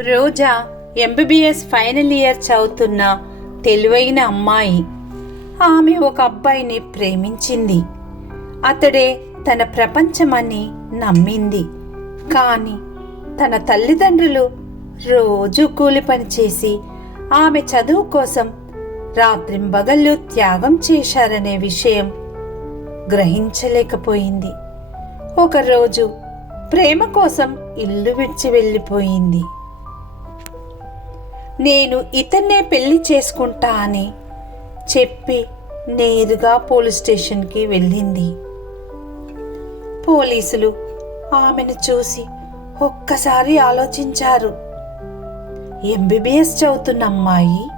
రోజా MBBS final year చదువుతున్న తెలివైన అమ్మాయి. ఆమె ఒక అబ్బాయిని ప్రేమించింది. అతడే తన ప్రపంచమని నమ్మింది. కానీ తన తల్లిదండ్రులు రోజు కూలి పని చేసి ఆమె చదువు కోసం రాత్రింబగళ్ళు త్యాగం చేశారనే విషయం గ్రహించలేకపోయింది. ఒకరోజు ప్రేమ కోసం ఇల్లు విడిచి వెళ్ళిపోయింది. నేను ఇతన్నే పెళ్ళి చేసుకుంటా అని చెప్పి నేరుగా పోలీస్ స్టేషన్కి వెళ్ళింది. పోలీసులు ఆమెను చూసి ఒక్కసారి ఆలోచించారు. ఎంబీబీఎస్ చదువుతున్న అమ్మాయి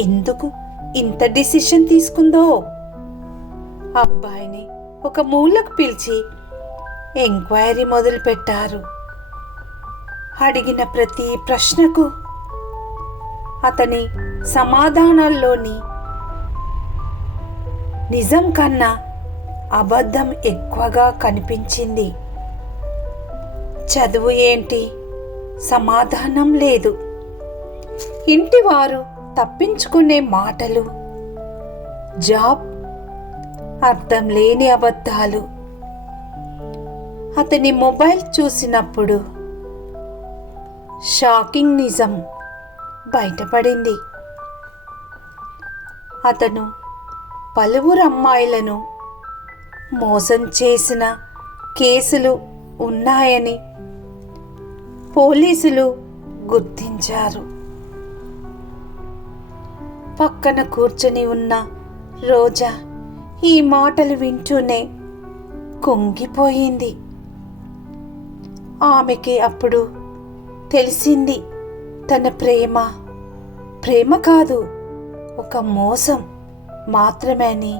ఎందుకు ఇంత డిసిషన్ తీసుకుందో? అబ్బాయిని ఒక మూలకు పిలిచి ఎంక్వైరీ మొదలుపెట్టారు. అడిగిన ప్రతి ప్రశ్నకు అతని సమాధానాల్లోని నిజం కన్నా అబద్ధం ఎక్కువగా కనిపించింది. చదువు ఏంటి? సమాధానం లేదు. ఇంటివారు తప్పించుకునే మాటలు జాబ్ అర్థం లేని అబద్ధాలు. అతని మొబైల్ చూసినప్పుడు షాకింగ్ నిజం. బయటపడింది. అతను పలువురు అమ్మాయిలను మోసం చేసిన కేసులు ఉన్నాయని పోలీసులు గుర్తించారు. పక్కన కూర్చొని ఉన్న రోజా ఈ మాటలు వింటూనే కుంగిపోయింది. ఆమెకి అప్పుడు తెలిసింది తన ప్రేమ. ప్రేమ కాదు ఒక మోసం మాత్రమే అని.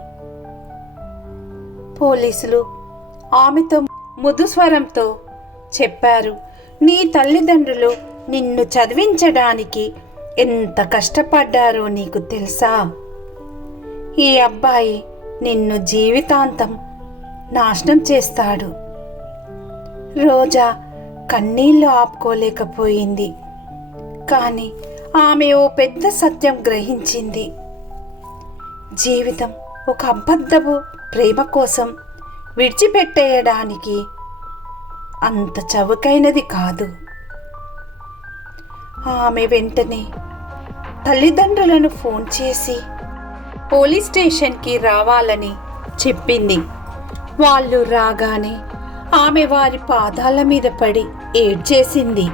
పోలీసులు ఆమెతో మృదుస్వరంతో చెప్పారు నీ తల్లిదండ్రులు నిన్ను చదివించడానికి ఎంత కష్టపడ్డారో నీకు తెలుసా? ఈ అబ్బాయి నిన్ను జీవితాంతం నాశనం చేస్తాడు రోజా కన్నీళ్ళు ఆపుకోలేకపోయింది. కానీ ఆమె ఓ పెద్ద సత్యం గ్రహించింది. జీవితం ఒక అబద్ధపు ప్రేమ కోసం విడిచిపెట్టేయడానికి అంత చవకైనది కాదు. ఆమె వెంటనే తల్లిదండ్రులను ఫోన్ చేసి పోలీస్ స్టేషన్కి రావాలని చెప్పింది. వాళ్ళు రాగానే ఆమె వారి పాదాల మీద పడి ఏడ్చేసింది.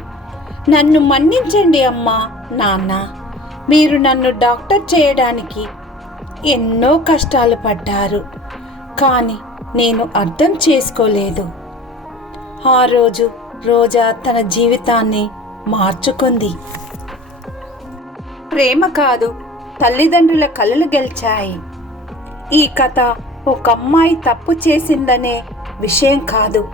నన్ను మన్నించండి అమ్మా నాన్న. మీరు నన్ను డాక్టర్ చేయడానికి ఎన్నో కష్టాలు పడ్డారు కానీ నేను అర్థం చేసుకోలేదు. ఆ రోజు రోజా తన జీవితాన్ని మార్చుకుంది. ప్రేమ కాదు తల్లిదండ్రుల కలలు గెలిచాయి. ఈ కథ ఒక అమ్మాయి తప్పు చేసిందనే విషయం కాదు.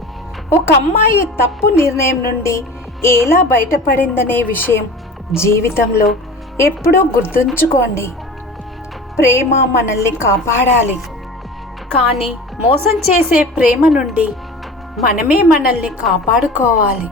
ఒక అమ్మాయి తప్పు నిర్ణయం నుండి ఎలా బయటపడిందనే విషయం జీవితంలో ఎప్పుడూ గుర్తుంచుకోండి. ప్రేమ మనల్ని కాపాడాలి. కానీ మోసం చేసే ప్రేమ నుండి మనమే మనల్ని కాపాడుకోవాలి.